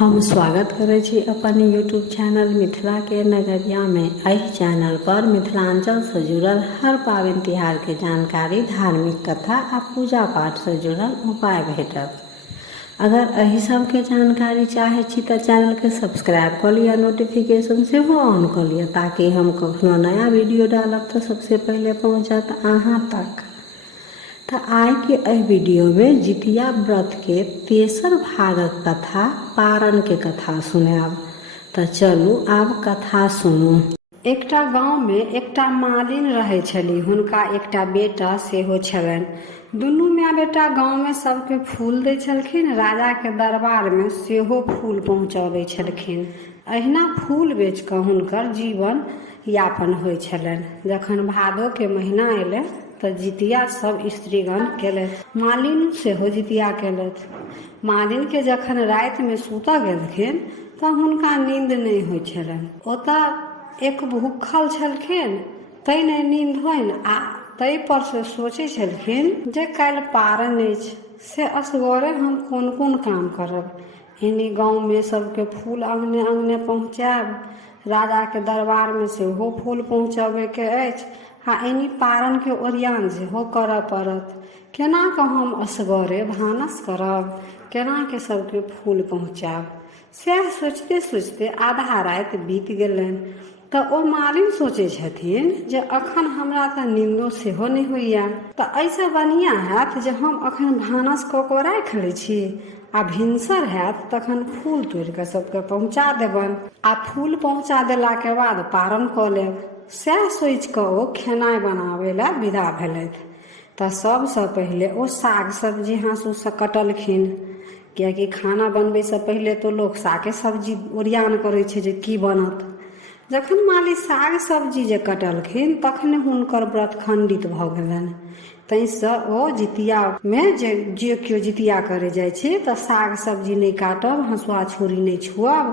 हम स्वागत करै छी अपन यूट्यूब चैनल मिथिला के नगरिया में। एहि चैनल पर मिथिलांचल से जुड़ल हर पाबनि तिहार के जानकारी, धार्मिक कथा आ पूजा पाठ से जुड़ल उपाय भेटत। अगर एहि सब के जानकारी चाहे छी तो चैनल के सब्सक्राइब कर लिया, नोटिफिकेशन से हो ऑन कर लिया, ताकि हम कखनो नया वीडियो डालब तो सबसे पहले पहुंचत अहाँ तक। तो आय के एहि वीडियो में जितिया व्रत के तेसर भागक कथा, पारण के कथा सुनाब। तो चलू आब कथा सुनू। एकटा गाँव में एकटा मालिन रहै छली, हुनका एकटा बेटा सेहो छलनि। दुनू माय बेटा गाँव में सबके फूल दै छलखिन, राजा के दरबार में सेहो फूल पहुँचबै छलखिन। अहिना फूल बेच कऽ हुनकर जीवन यापन होइ छलनि। जखन भादो के महीना अयलै तऽ जितिया सब स्त्रीगण केलथि, मालिन सेहो जितिया केलथि। मालिन के जखन राति में सुतऽ गेलखिन तऽ हुनका नींद नहि होइ छलनि। ओतऽ एक भूखल छलखिन, तै नहि नींद होइन आ तै पर से सोचै छलखिन जे काल्हि पारण अछि, से असगरे हम कोन कोन काम करब। एनी गाँव में सबके फूल अंगने अंगने पहुँचायब, राजा के दरबार में सेहो फूल पहुँचबै के अछि, आ एनी पारण के ओरियान सेहो करऽ पड़त। केना कऽ हम असगरे भानस करब, केना के सबके फूल पहुँचाब। सएह सोचते सोचते आधा राति बीत गेलनि। तऽ ओ मालिन सोचै छथिन जे अखन हमरा तऽ नींदो सेहो नहि होइया, तऽ एहिसँ बढ़िआँ हैत जे हम अखन भानस कऽ कऽ राखि लै छी, आ भिनसर हैत तखन फूल तोड़ि कऽ सबके पहुँचा देबनि, आ फूल पहुँचा देलाके बाद पारण कऽ लेब। सएह सोचि कऽ ओ खेनाइ बनाबै लए विदा भेलथि। तऽ सबसँ पहिले ओ साग सब्जी हाँसूसँ कटलखिन, किएकि खाना बनबैसँ पहिले तो लोक सागे सब्जी ओरियान करै छै जे की बनत। जखन माली साग सब्जी जे कटलखिन तखने हुनकर व्रत खंडित भऽ गेलनि। ताहिसँ ओ जितियामे जे केओ जितिया करे जाइ छै तऽ साग सब्जी नहि काटब, हँसुआ छुरी नहि छुअब।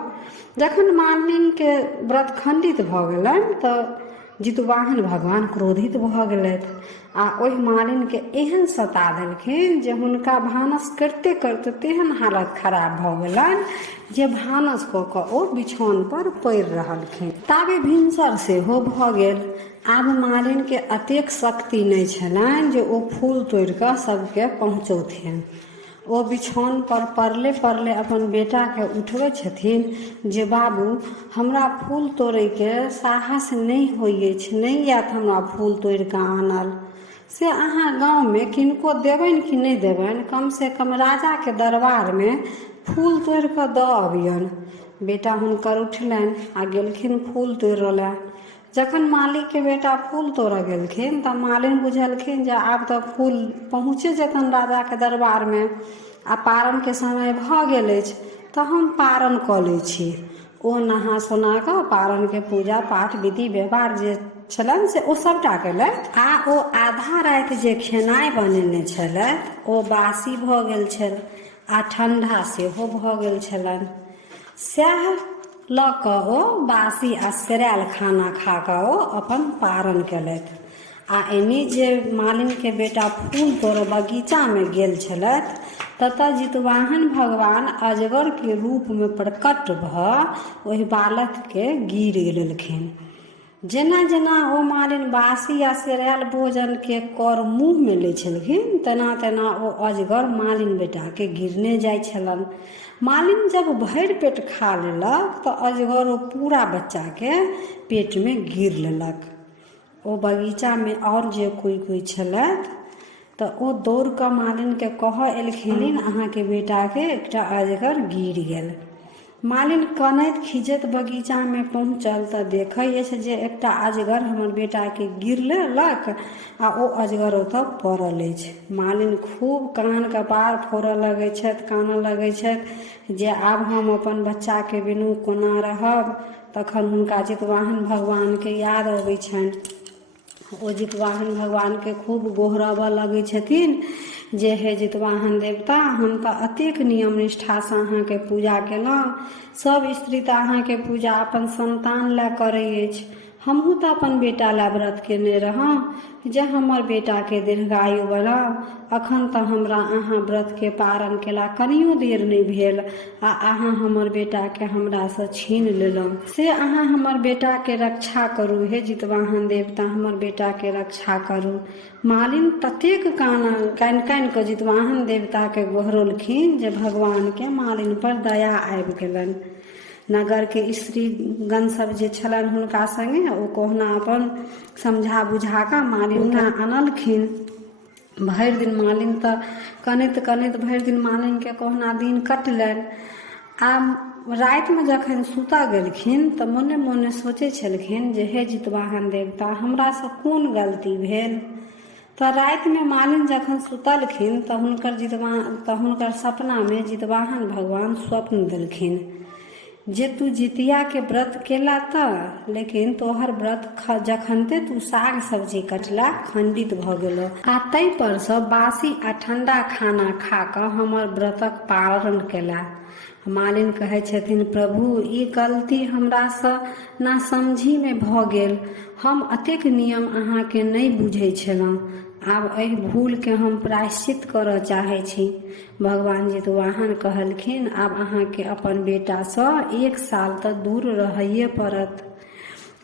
जखन मालिनके व्रत खंडित भऽ गेलनि तऽ जितवाहन भगवान क्रोधित भऽ गेलथि आ ओहि मालिनके एहन सता देलखिन जे हुनका भानस करते करते तेहन हालत खराब भऽ गेलनि जे भानस कऽ कऽ ओ बिछौन पर पड़ि रहलखिन। ताबे भिनसर सेहो भऽ गेल। आब मालिनके अतेक शक्ति नहि छलनि जे ओ फूल तोड़ि कऽ सबके पहुँचौथिन। ओ बिछौन पर पड़ले पड़ले अपन बेटाके उठबै छथिन जे बाबू हमरा फूल तोड़ैके साहस नहि होइ अछि, नहि आयत हमरा फूल तोड़ि कऽ आनल। से अहाँ गाँवमे किनको देबनि कि नहि देबनि, कम से कम राजाके दरबारमे फूल तोड़ि कऽ दऽ अबियनि। बेटा हुनकर उठलनि आ गेलखिन फूल तोड़ऽ लए। जखन मालिकके बेटा फूल तोड़ऽ गेलखिन तऽ मालिन बुझलखिन जे आब तऽ फूल पहुँचे जेतनि राजाके दरबारमे, आ पारणके समय भऽ गेल अछि, तऽ हम पारण कऽ लै छी। ओ नहा सोना कऽ पारणके पूजा पाठ विधि व्यवहार जे छलनि से ओ सबटा केलथि, आ ओ आधा राति जे खेनाइ बनेने छलथि ओ बासी भऽ गेल छल आ ठंडा सेहो भऽ गेल छलनि। सएह लऽ कऽ ओ बासी आ सेरायल खाना खा कऽ ओ अपन पारण केलथि। आ एनी जे मालिनके बेटा फूल तोड़ऽ बगीचामे गेल छलथि ततऽ जितवाहन भगवान अजगर के रूप में प्रकट भऽ ओहि बालकके गिर लेलखिन। जेना जेना ओ मालिन बासी आ सेरायल भोजनके कर मुँहमे लै छलखिन तेना तेना ओ अजगर मालिन बेटाके गिरने जाइ छलनि। मालिन जब भरि पेट खा लेलक तऽ अजगर ओ पूरा बच्चाके पेटमे गिर लेलक। ओ बगीचामे और जे कोई छलथि तऽ ओ दौड़ कऽ मालिनके कहऽ एलखिन अहाँके बेटाके एकटा अजगर गिर गेल। मालिन कनैत खिजैत बगीचामे पहुँचल तऽ देखै अछि जे एकटा अजगर हमर बेटाके गिर लेलक आ ओ अजगर ओतऽ पड़ल अछि। मालिन खूब कान कपार फोड़ऽ लगै छथि, कानऽ लगै छथि जे आब हम अपन बच्चाके बिनु कोना रहब। तखन हुनका जितवाहन भगवानके याद अबै छनि। ओ जितवाहन भगवानके खूब गोहरबऽ लगै छथिन जे हे जितवाहन देवता, हम तऽ अतेक नियम निष्ठासँ अहाँके पूजा केलहुँ। सब स्त्री तऽ अहाँके पूजा अपन संतान लए करै अछि, हमहू तो अपन बेटा ला व्रत केने रहा जे हमर बेटा के दीर्घायु बना। अखन तो हमरा अहाँ व्रत के पारण केला कनियो देर नहीं भेल आ अहाँ हमर बेटा के हमरा से छीन लेलहुँ। से अहाँ हमर बेटा के रक्षा करू, हे जितवाहन देवता हमर बेटा के रक्षा करू। मालिन ततेक कान कऽ जितवाहन देवता के गोहरलखिन जे भगवान के मालिन पर दया आबि गेलन। नगर के स्त्रीगण सब जे छलन हुनका संगे ओ कहुना अपन समझा बुझा कऽ मालिन के आनलखिन। भरि दिन मालिन तऽ कनैत भरि दिन मालिन के कहुना दिन कटलनि। आ राति में जखन सुता गेलखिन तऽ मोने मोने सोचै छलखिन जे हे जितवाहन देवता हमरा से कोन गलती भेल। तऽ राति में मालिन जखन सुतलखिन तऽ हुनकर सपना में जितवाहन भगवान स्वप्न देलखिन जे तू जितिया के व्रत केला त लेकिन तोहर व्रत जखनते तू साग सब्जी कटला खंडित भ गेलो आ तै पर से बासी आ ठंडा खाना खा कऽ हमर व्रतक पारण केला। मालिन कहै छथिन प्रभु ई गलती हमरा से नासमझी में भ गेल। हम अतेक नियम अहाँ के नहीं बुझै छलहुँ। आब एहि भूल के हम प्रायश्चित करऽ चाहै छी। भगवान जितवाहन कहलखिन आब अहाँ के अपन बेटा से 1 साल तक दूर रहैये पड़त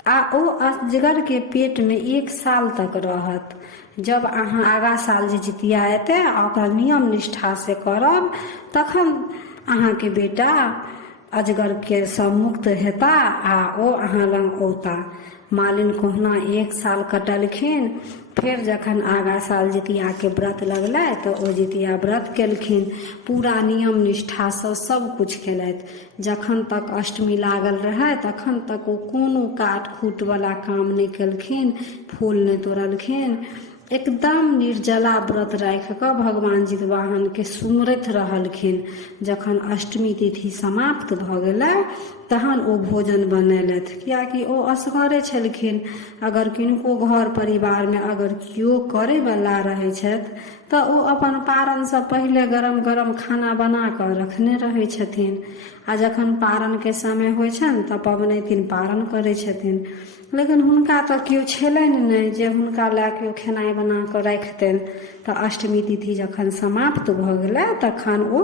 आ ओ अजगर के पेट में 1 साल तक रहत। जब अहाँ आगा साल जे जितिया एतै आ ओकरा नियम निष्ठा से करब तखन अहाँ के बेटा अजगर के से मुक्त हेता आ ओ अहाँ लग औता। मालिन कहुना 1 साल कटलखिन। फिर जखन आगा साल जितिया के व्रत लगलै तऽ ओ जितिया व्रत केलखिन। पूरा नियम निष्ठा से सब कुछ केलथि। जखन तक अष्टमी लागल रहे तखन तक ओ कोनो काट खूट वाला काम नहीं केलखिन, फूल नहीं तोड़लखिन। एकदम निर्जला व्रत राखि कऽ भगवान जितवाहन के सुमरैत रहलखिन। जखन अष्टमी तिथि समाप्त भऽ गेलै तहन ओ भोजन बनेलथि, कियाकि ओ असगरे छलखिन। अगर किनको घर परिवार में अगर केओ करे वाला रहै छथि तऽ ओ अपन पारण से पहिले गरम गरम खाना बना कऽ रखने रहै छथिन आ जखन पारण के समय होइ छनि तऽ पबनैतिन पारण करै छथिन। लेकिन हुनका तऽ केओ छलनि नहि जे हुनका लए केओ खेनाइ बना कऽ राखितनि। तऽ अष्टमी तिथि जखन समाप्त भऽ गेलै तखन ओ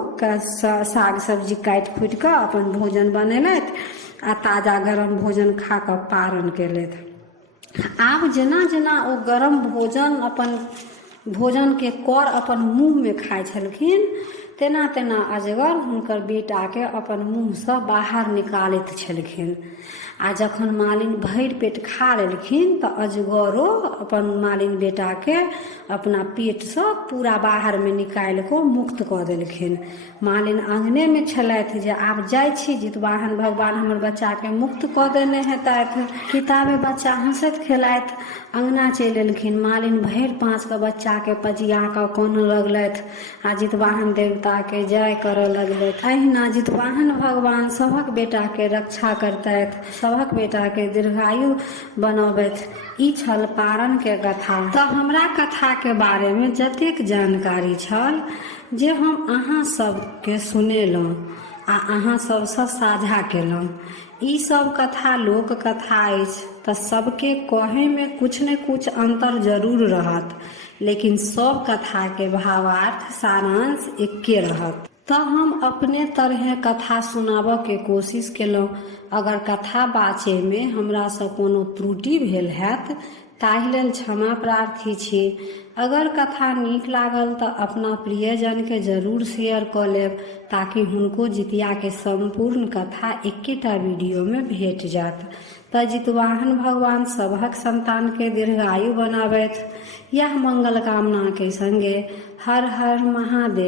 साग सब्जी काटि खुटि कऽ अपन भोजन बनेलथि आ ताजा गरम भोजन खा कऽ पारण केलथि। आब जेना जेना ओ गरम भोजन के कर अपन मुँह में खाइ छलखिन तेना तेना अजगर हुनकर बेटा के अपन मुँह से बाहर निकालैत छलखिन। आ जखन मालिन भरि पेट खा लेलखिन तऽ अजगरो अपन मालिन बेटा के अपना पेट से पूरा बाहर में निकालि कऽ मुक्त कऽ देलखिन। मालिन आंगने में छलथि जे आब जाइ छी जितवाहन भगवान हमर बच्चा के मुक्त कऽ देने हेतथि। किताबे बच्चा हंसैत खेलाइत अंगना चलि एलखिन। मालिन भरि पाँच के बच्चा के पजिया कऽ कानऽ लगलथि आ जितवाहन देवता के जय करऽ लगलथि। अहिना जितवाहन भगवान सभक बेटा के रक्षा करतथि, सभक बेटा के दीर्घायु बनबैत। ई छल पारण के कथा। तऽ हमरा कथा के बारे में जतेक जानकारी छल जे हम अहाँ सबके सुनेलहुँ आ अहाँ सबसँ साझा केलहुँ। ई सब कथा लोक कथा अछि तऽ सबके कहे में कुछ न कुछ अंतर जरूर रहत, लेकिन सब कथा के भावार्थ सारांश एके रहत। तऽ हम अपने तरह कथा सुनाबऽ के कोशिश केलहुँ। अगर कथा बाचे में हमरा से कोनो त्रुटि भेल हैत ताहि लेल क्षमा प्रार्थी छी। अगर कथा नीक लागल तऽ अपना प्रियजन के जरूर शेयर कऽ लेब ताकि हुनको जितिया के संपूर्ण कथा एकेटा वीडियो में भेट जात। तऽ जितवाहन भगवान सभक संतान के दीर्घायु बनाबैत। यह मंगल कामना के संगे हर हर महादेव।